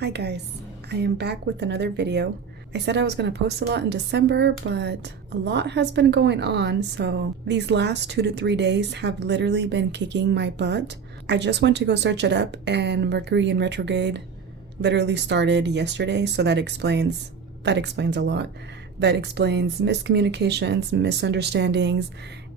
Hi guys, I am back with another video. I said I was going to post a lot in December, but a lot has been going on, so these last 2 to 3 days have literally been kicking my butt. I just went to go search it up and Mercury in retrograde literally started yesterday, so that explains a lot. That explains miscommunications, misunderstandings,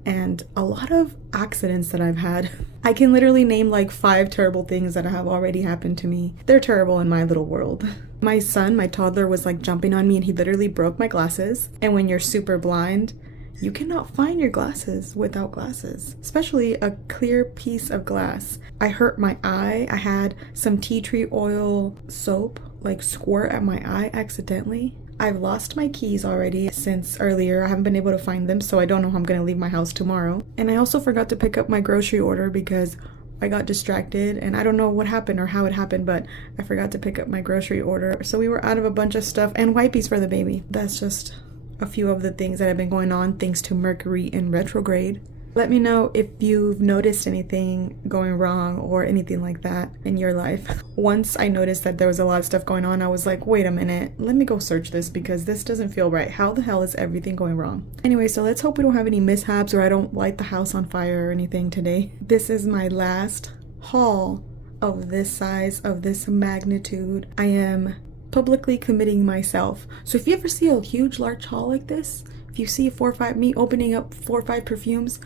and a lot of accidents that I've had. I can literally name like 5 terrible things that have already happened to me. They're terrible in my little world. My son, my toddler, was like jumping on me and he literally broke my glasses. And when you're super blind, you cannot find your glasses without glasses, especially a clear piece of glass. I hurt my eye. I had some tea tree oil soap like squirt at my eye accidentally. I've lost my keys already since earlier. I haven't been able to find them, so I don't know how I'm gonna leave my house tomorrow. And I also forgot to pick up my grocery order because I got distracted and I don't know what happened or how it happened, but I forgot to pick up my grocery order. So we were out of a bunch of stuff and wipes for the baby. That's just a few of the things that have been going on thanks to Mercury in retrograde. Let me know if you've noticed anything going wrong or anything like that in your life. Once I noticed that there was a lot of stuff going on, I was like, wait a minute, let me go search this because this doesn't feel right. How the hell is everything going wrong? Anyway, so let's hope we don't have any mishaps or I don't light the house on fire or anything today. This is my last haul of this size, of this magnitude. I am publicly committing myself. So if you ever see a huge, large haul like this, if you see me opening up 4 or 5 perfumes,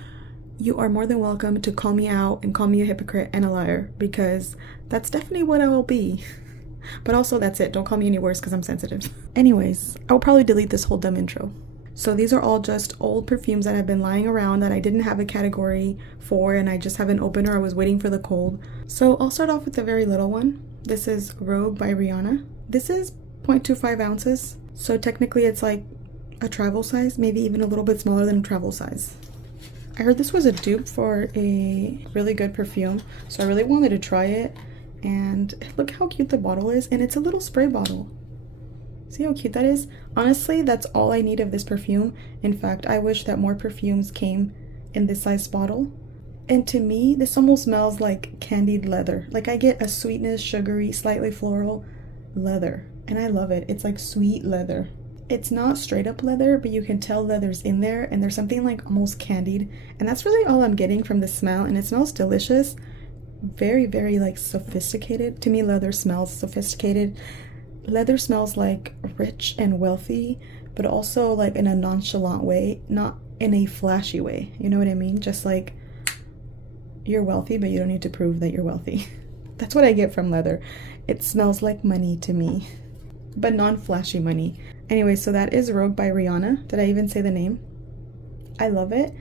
you are more than welcome to call me out and call me a hypocrite and a liar, because that's definitely what I will be. But also that's it. Don't call me any worse because I'm sensitive. Anyways, I will probably delete this whole dumb intro. So these are all just old perfumes that have been lying around that I didn't have a category for and I just haven't opened or I was waiting for the cold. So I'll start off with the very little one. This is Rogue by Rihanna. This is 0.25 ounces. So technically it's like a travel size, maybe even a little bit smaller than a travel size. I heard this was a dupe for a really good perfume, so I really wanted to try it. And look how cute the bottle is, and it's a little spray bottle. See how cute that is? Honestly, that's all I need of this perfume. In fact, I wish that more perfumes came in this size bottle. And to me, this almost smells like candied leather. Like I get a sweetness, sugary, slightly floral leather, and I love it. It's like sweet leather. It's not straight up leather, but you can tell leather's in there, and there's something like almost candied, and that's really all I'm getting from the smell, and it smells delicious. Very, very like sophisticated. To me, leather smells sophisticated. Leather smells like rich and wealthy, but also like in a nonchalant way, not in a flashy way. You know what I mean? Just like you're wealthy, but you don't need to prove that you're wealthy. That's what I get from leather. It smells like money to me, but non-flashy money. Anyway, so that is Rogue by Rihanna. Did I even say the name? I love it.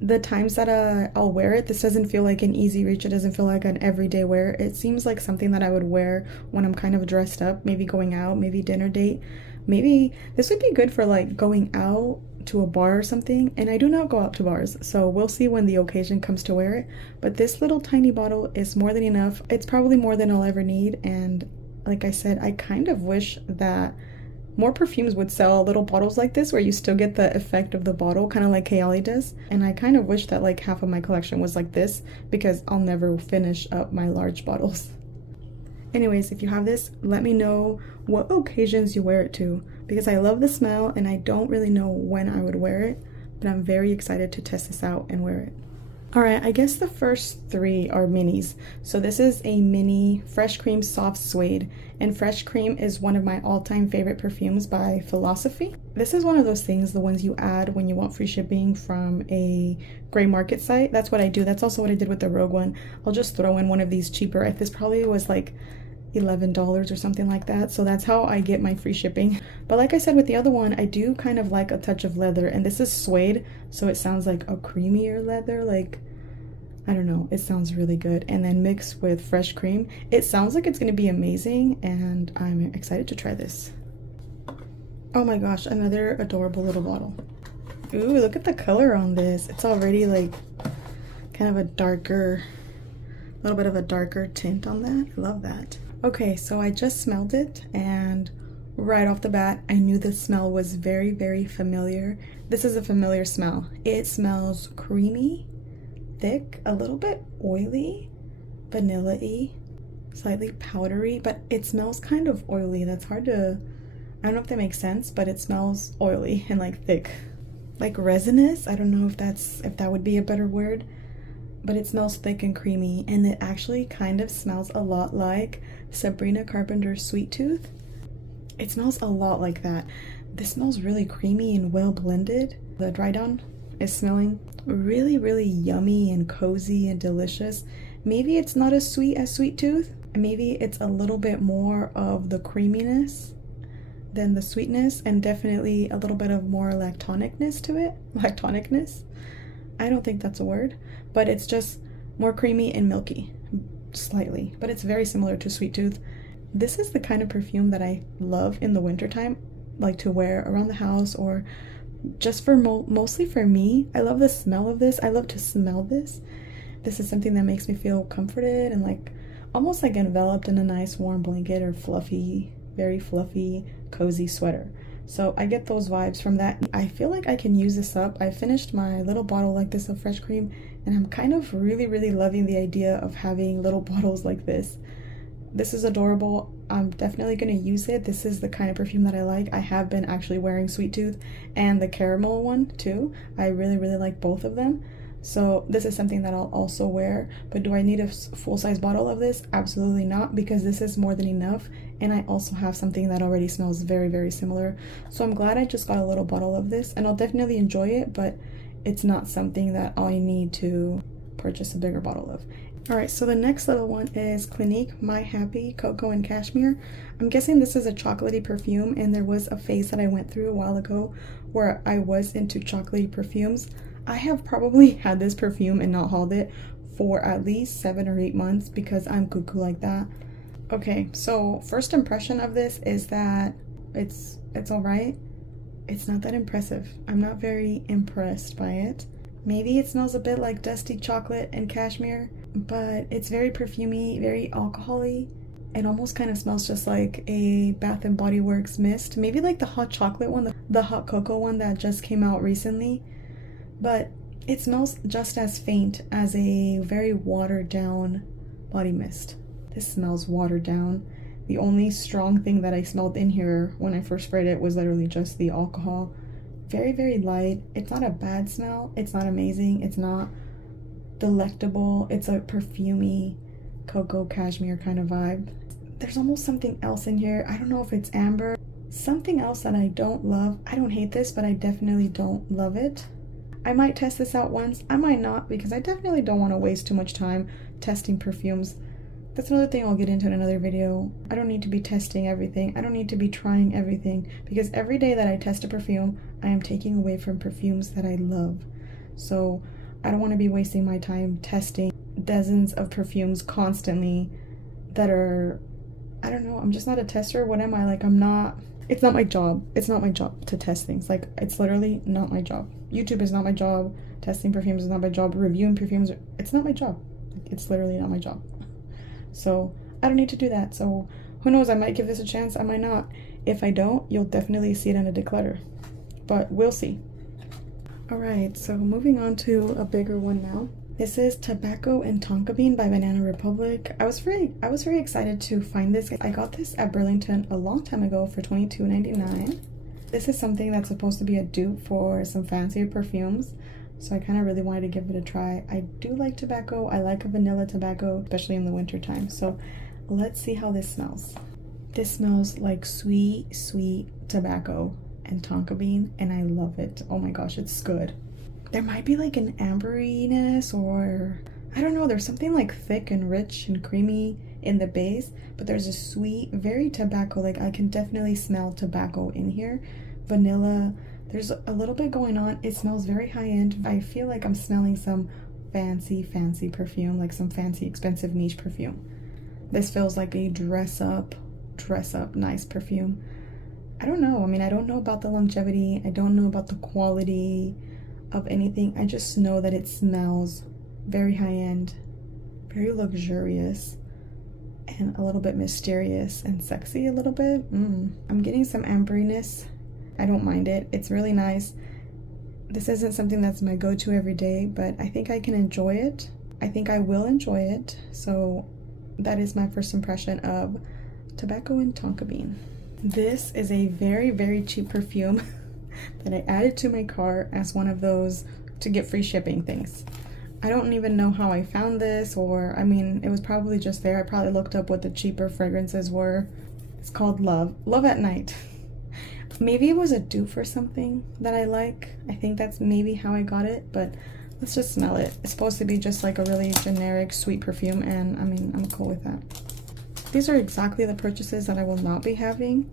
The times that I'll wear it, this doesn't feel like an easy reach. It doesn't feel like an everyday wear. It seems like something that I would wear when I'm kind of dressed up, maybe going out, maybe dinner date. Maybe this would be good for like going out to a bar or something. And I do not go out to bars, so we'll see when the occasion comes to wear it. But this little tiny bottle is more than enough. It's probably more than I'll ever need. And like I said, I kind of wish that more perfumes would sell little bottles like this where you still get the effect of the bottle, kind of like Kayali does. And I kind of wish that like half of my collection was like this, because I'll never finish up my large bottles. Anyways, if you have this, let me know what occasions you wear it to, because I love the smell and I don't really know when I would wear it, but I'm very excited to test this out and wear it. Alright, I guess the first 3 are minis. So this is a mini Fresh Cream Soft Suede, and Fresh Cream is one of my all-time favorite perfumes by Philosophy. This is one of those things, the ones you add when you want free shipping from a gray market site. That's what I do. That's also what I did with the Rogue one. I'll just throw in one of these cheaper. This probably was like $11 or something like that, so that's how I get my free shipping. But like I said with the other one, I do kind of like a touch of leather, and this is suede, so it sounds like a creamier leather. Like, I don't know, it sounds really good. And then mixed with Fresh Cream, it sounds like it's gonna be amazing, and I'm excited to try this. Oh my gosh, another adorable little bottle. Ooh, look at the color on this. It's already like kind of a darker, little bit of a darker tint on that. I love that. Okay, so I just smelled it, and right off the bat, I knew the smell was very, very familiar. This is a familiar smell. It smells creamy, thick, a little bit oily, vanilla-y, slightly powdery, but it smells kind of oily. That's hard to, I don't know if that makes sense, but it smells oily and like thick, like resinous. I don't know if that would be a better word, but it smells thick and creamy, and it actually kind of smells a lot like Sabrina Carpenter's Sweet Tooth. It smells a lot like that. This smells really creamy and well blended. The dry down is smelling really, really yummy and cozy and delicious. Maybe it's not as sweet as Sweet Tooth. Maybe it's a little bit more of the creaminess than the sweetness, and definitely a little bit of more lactonicness to it. Lactonicness? I don't think that's a word, but it's just more creamy and milky, slightly, but it's very similar to Sweet Tooth. This is the kind of perfume that I love in the wintertime, like to wear around the house, or just for mostly for me. I love the smell of this. I love to smell this. This is something that makes me feel comforted and like almost like enveloped in a nice warm blanket or fluffy, very fluffy, cozy sweater. So I get those vibes from that. I feel like I can use this up. I finished my little bottle like this of fresh cream, and I'm kind of really, really loving the idea of having little bottles like this. This is adorable. I'm definitely going to use it. This is the kind of perfume that I like. I have been actually wearing Sweet Tooth and the caramel one too. I really, really like both of them. So this is something that I'll also wear. But do I need a full-size bottle of this? Absolutely not, because this is more than enough. And I also have something that already smells very, very similar. So I'm glad I just got a little bottle of this, and I'll definitely enjoy it, but it's not something that I need to purchase a bigger bottle of. Alright, so the next little one is Clinique My Happy Cocoa and Cashmere. I'm guessing this is a chocolatey perfume, and there was a phase that I went through a while ago where I was into chocolatey perfumes. I have probably had this perfume and not hauled it for at least 7 or 8 months because I'm cuckoo like that. Okay, so first impression of this is that it's alright. It's not that impressive. I'm not very impressed by it. Maybe it smells a bit like dusty chocolate and cashmere, but it's very perfumey, very alcohol-y. It almost kind of smells just like a Bath & Body Works mist. Maybe like the hot chocolate one, the hot cocoa one that just came out recently. But it smells just as faint as a very watered down body mist. This smells watered down. The only strong thing that I smelled in here when I first sprayed it was literally just the alcohol. Very, very light. It's not a bad smell. It's not amazing. It's not delectable. It's a perfumey cocoa cashmere kind of vibe. There's almost something else in here. I don't know if it's amber. Something else that I don't love. I don't hate this, but I definitely don't love it. I might test this out once. I might not, because I definitely don't want to waste too much time testing perfumes. That's another thing I'll get into in another video. I don't need to be testing everything. I don't need to be trying everything, because every day that I test a perfume, I am taking away from perfumes that I love. So I don't want to be wasting my time testing dozens of perfumes constantly that are, I don't know, I'm just not a tester. What am I? Like, I'm not, it's not my job. It's not my job to test things. Like, it's literally not my job. YouTube is not my job. Testing perfumes is not my job. Reviewing perfumes, it's not my job. It's literally not my job. So I don't need to do that. So who knows, I might give this a chance, I might not. If I don't, you'll definitely see it in a declutter, but we'll see. Alright, so moving on to a bigger one now. This is Tobacco and Tonka Bean by Banana Republic. I was very excited to find this. I got this at Burlington a long time ago for $22.99. This is something that's supposed to be a dupe for some fancier perfumes, so I kind of really wanted to give it a try. I do like tobacco. I like a vanilla tobacco, especially in the winter time. So let's see how this smells. This smells like sweet, sweet tobacco and Tonka bean, and I love it. Oh my gosh, it's good. There might be like an amberiness, or I don't know, there's something like thick and rich and creamy in the base, but there's a sweet, very tobacco, like I can definitely smell tobacco in here. Vanilla, there's a little bit going on. It smells very high-end. I feel like I'm smelling some fancy perfume, like some fancy expensive niche perfume. This feels like a dress up nice perfume. I don't know. I mean, I don't know about the longevity. I don't know about the quality of anything. I just know that it smells very high-end, very luxurious, and a little bit mysterious and sexy a little bit. I'm getting some amberiness. I don't mind it. It's really nice. This isn't something that's my go-to every day, but I think I can enjoy it. I think I will enjoy it. So that is my first impression of tobacco and tonka bean. This is a very, very cheap perfume that I added to my cart as one of those to get free shipping things. I don't even know how I found this, or I mean, it was probably just there. I probably looked up what the cheaper fragrances were. It's called Love at Night. Maybe it was a dupe for something that I like. I think that's maybe how I got it, but let's just smell it. It's supposed to be just like a really generic sweet perfume, and I mean, I'm cool with that. These are exactly the purchases that I will not be having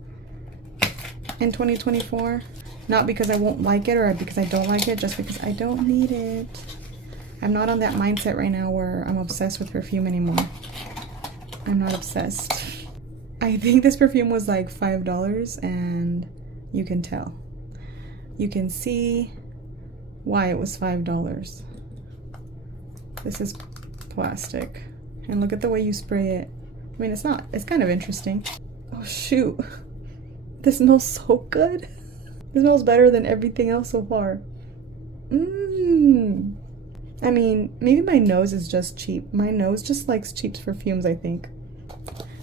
in 2024. Not because I won't like it or because I don't like it, just because I don't need it. I'm not on that mindset right now where I'm obsessed with perfume anymore. I'm not obsessed. I think this perfume was like $5, and you can tell. You can see why it was $5. This is plastic. And look at the way you spray it. I mean, it's kind of interesting. Oh shoot. This smells so good. It smells better than everything else so far. I mean, maybe my nose is just cheap. My nose just likes cheap perfumes, I think.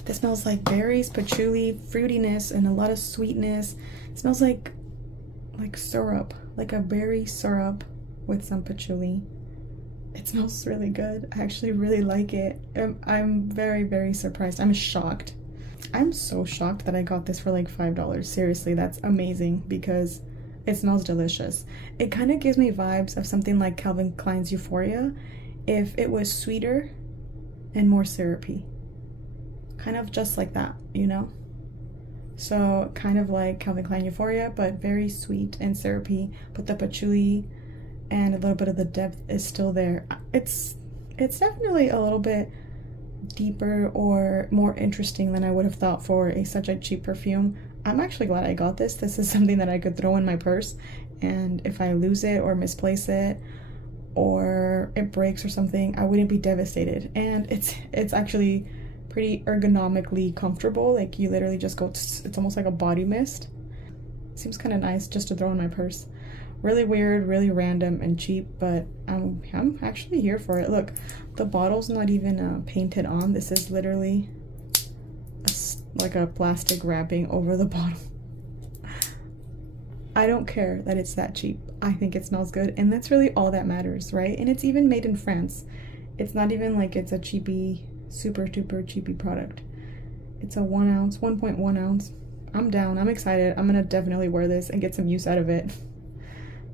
This smells like berries, patchouli, fruitiness, and a lot of sweetness. It smells like syrup, like a berry syrup with some patchouli. It smells really good. I actually really like it. I'm very, very surprised. I'm shocked. I'm so shocked that I got this for like $5. Seriously, that's amazing because it smells delicious. It kind of gives me vibes of something like Calvin Klein's Euphoria if it was sweeter and more syrupy. Kind of just like that, you know? So kind of like Calvin Klein Euphoria, but very sweet and syrupy, but the patchouli and a little bit of the depth is still there. It's definitely a little bit deeper or more interesting than I would have thought for such a cheap perfume. I'm actually glad I got this. This is something that I could throw in my purse, and if I lose it or misplace it or it breaks or something, I wouldn't be devastated. And it's actually pretty ergonomically comfortable. Like you literally just go, it's almost like a body mist. Seems kind of nice just to throw in my purse. Really weird, really random and cheap, but I'm actually here for it. Look, the bottle's not even painted on. This is literally like a plastic wrapping over the bottle. I don't care that it's that cheap. I think it smells good, and that's really all that matters, right? And it's even made in France. It's not even like it's a cheapy, super duper cheapy product. It's a 1 ounce, 1.1 ounce. I'm down. I'm excited. I'm gonna definitely wear this and get some use out of it.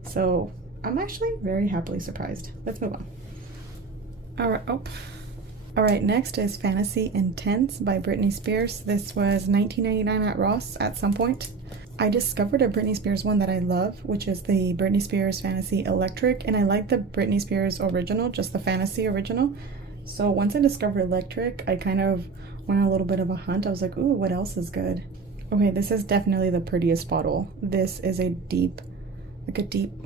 So I'm actually very happily surprised. Let's move on. All right, next is Fantasy Intense by Britney Spears. This was $19.99 at Ross at some point. I discovered a Britney Spears one that I love, which is the Britney Spears Fantasy Electric, and I like the Britney Spears original, just the Fantasy original. So once I discovered Electric, I kind of went on a little bit of a hunt. I was like, ooh, what else is good? Okay, this is definitely the prettiest bottle. This is a deep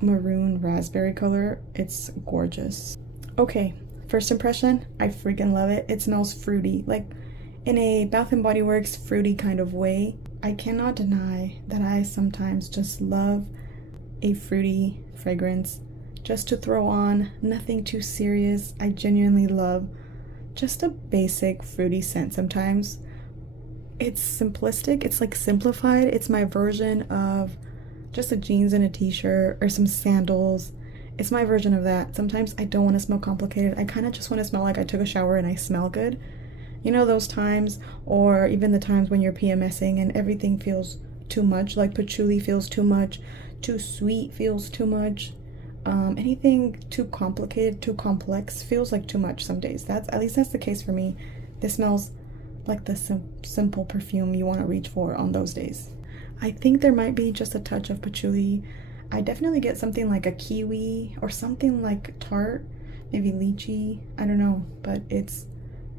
maroon raspberry color. It's gorgeous. Okay, first impression, I freaking love it. It smells fruity, like in a Bath & Body Works fruity kind of way. I cannot deny that I sometimes just love a fruity fragrance just to throw on, nothing too serious. I genuinely love just a basic fruity scent sometimes. It's simplistic, it's like simplified. It's my version of just a jeans and a t-shirt or some sandals. It's my version of that. Sometimes I don't want to smell complicated. I kind of just want to smell like I took a shower and I smell good. You know those times, or even the times when you're PMSing and everything feels too much, like patchouli feels too much, too sweet feels too much. Anything too complicated, too complex feels like too much some days. At least that's the case for me. This smells like the simple perfume you want to reach for on those days. I think there might be just a touch of patchouli. I definitely get something like a kiwi or something like tart, maybe lychee, I don't know, but it's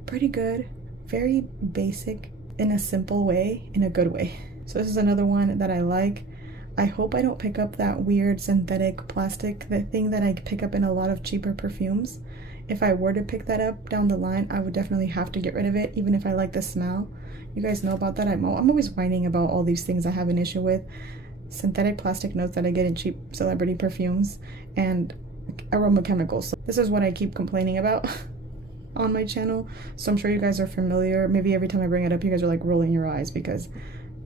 pretty good, very basic in a simple way, in a good way. So this is another one that I like. I hope I don't pick up that weird synthetic plastic, the thing that I pick up in a lot of cheaper perfumes. If I were to pick that up down the line, I would definitely have to get rid of it, even if I like the smell. You guys know about that. I'm always whining about all these things I have an issue with. Synthetic plastic notes that I get in cheap celebrity perfumes and aroma chemicals. So this is what I keep complaining about. on my channel, so I'm sure you guys are familiar. Maybe every time I bring it up, you guys are like rolling your eyes because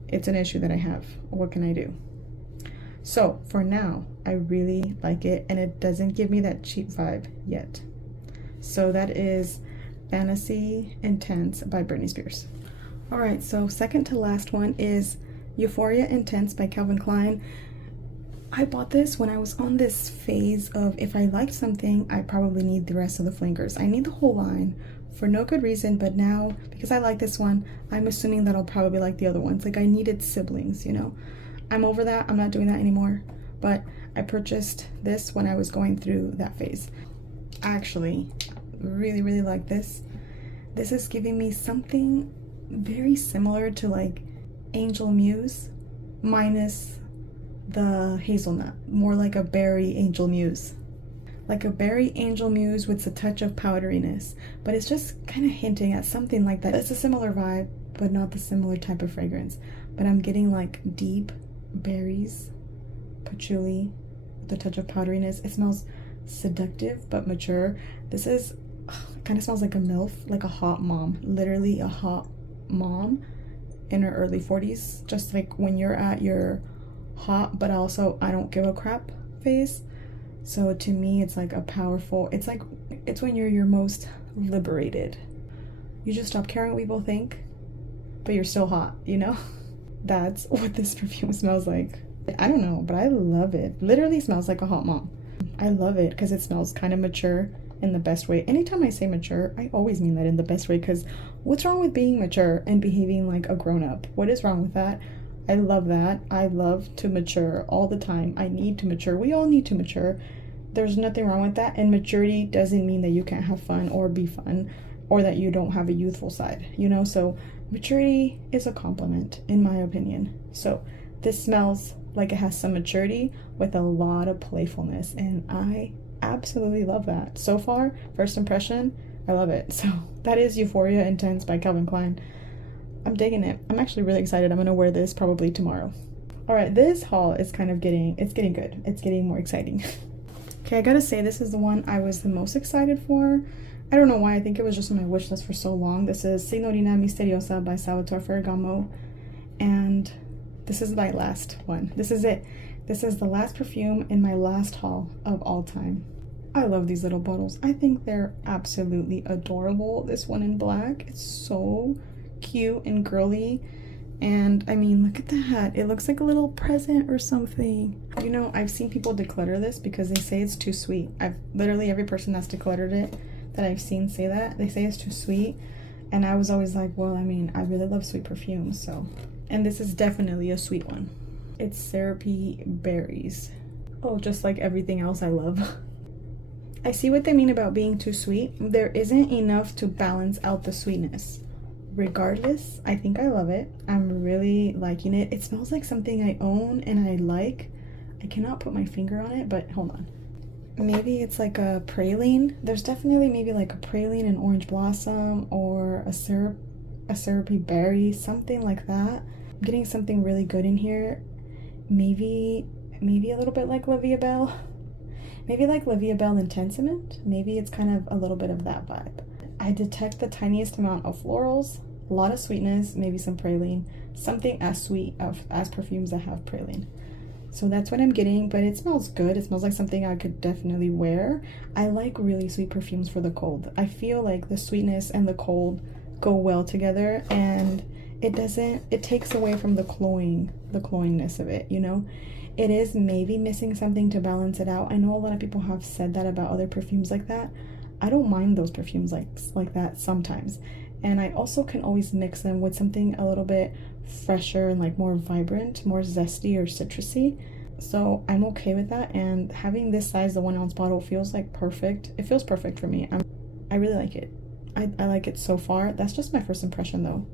it's an issue that I have. What can I do? So for now, I really like it, and it doesn't give me that cheap vibe yet. So that is Fantasy Intense by Britney Spears. All right, so second to last one is Euphoria Intense by Calvin Klein. I bought this when I was on this phase of if I liked something, I probably need the rest of the flingers. I need the whole line for no good reason, but now because I like this one, I'm assuming that I'll probably like the other ones. Like I needed siblings, you know. I'm over that. I'm not doing that anymore. But I purchased this when I was going through that phase. I actually really, really like this. This is giving me something very similar to like Angel Muse minus the hazelnut, more like a berry Angel Muse, like a berry Angel Muse with a touch of powderiness, but it's just kind of hinting at something like that. It's a similar vibe, but not the similar type of fragrance. But I'm getting like deep berries, patchouli with a touch of powderiness. It smells seductive but mature. This is kind of smells like a MILF, like a hot mom, literally a hot mom in her early 40s, just like when you're at your hot but also I don't give a crap phase. So to me it's like a powerful, it's when you're your most liberated. You just stop caring what people think, but you're still hot, you know. That's what this perfume smells like. I don't know, but I love it. Literally smells like a hot mom. I love it because it smells kind of mature in the best way. Anytime I say mature, I always mean that in the best way, because what's wrong with being mature and behaving like a grown-up? What is wrong with that? I love that. I love to mature all the time. I need to mature. We all need to mature. There's nothing wrong with that. And maturity doesn't mean that you can't have fun or be fun or that you don't have a youthful side, you know? So maturity is a compliment, in my opinion. So this smells like it has some maturity with a lot of playfulness, and I absolutely love that. So far, first impression, I love it. So that is Euphoria Intense by Calvin Klein. I'm digging it. I'm actually really excited. I'm gonna wear this probably tomorrow. All right, this haul is kind of getting good. It's getting more exciting. Okay, I gotta say this is the one I was the most excited for. I don't know why. I think it was just on my wish list for so long. This is Sorina Mysteriosa by Salvatore Ferragamo, and this is my last one. This is it. This is the last perfume in my last haul of all time. I love these little bottles. I think they're absolutely adorable. This one in black, it's so cute and girly, and I mean, look at that. It looks like a little present or something. You know, I've seen people declutter this because they say it's too sweet. I've literally, every person that's decluttered it that I've seen say that, they say it's too sweet, and I was always like, well, I mean, I really love sweet perfumes, so. And this is definitely a sweet one. It's syrupy berries. Oh, just like everything else I love. I see what they mean about being too sweet. There isn't enough to balance out the sweetness. Regardless, I think I love it. I'm really liking it. It smells like something I own and I like. I cannot put my finger on it, but hold on. Maybe it's like a praline. There's definitely maybe like a praline and orange blossom, or a syrupy berry, something like that. I'm getting something really good in here. Maybe a little bit like La Vie Belle. Maybe like La Vie Belle Intensiment. Maybe it's kind of a little bit of that vibe. I detect the tiniest amount of florals, a lot of sweetness, maybe some praline, something as sweet as perfumes that have praline. So that's what I'm getting, but it smells good. It smells like something I could definitely wear. I like really sweet perfumes for the cold. I feel like the sweetness and the cold go well together, and it takes away from the cloyingness of it, you know? It is maybe missing something to balance it out. I know a lot of people have said that about other perfumes like that. I don't mind those perfumes like that sometimes. And I also can always mix them with something a little bit fresher and like more vibrant, more zesty or citrusy. So I'm okay with that, and having this size, the 1 ounce bottle, feels like perfect. It feels perfect for me. I really like it. I like it so far. That's just my first impression though.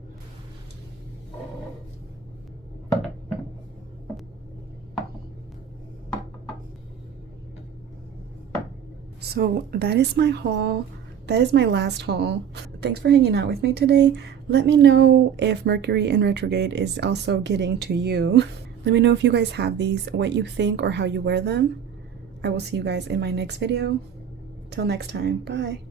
So that is my haul. That is my last haul. Thanks for hanging out with me today. Let me know if Mercury in retrograde is also getting to you. Let me know if you guys have these, what you think, or how you wear them. I will see you guys in my next video. Till next time, bye.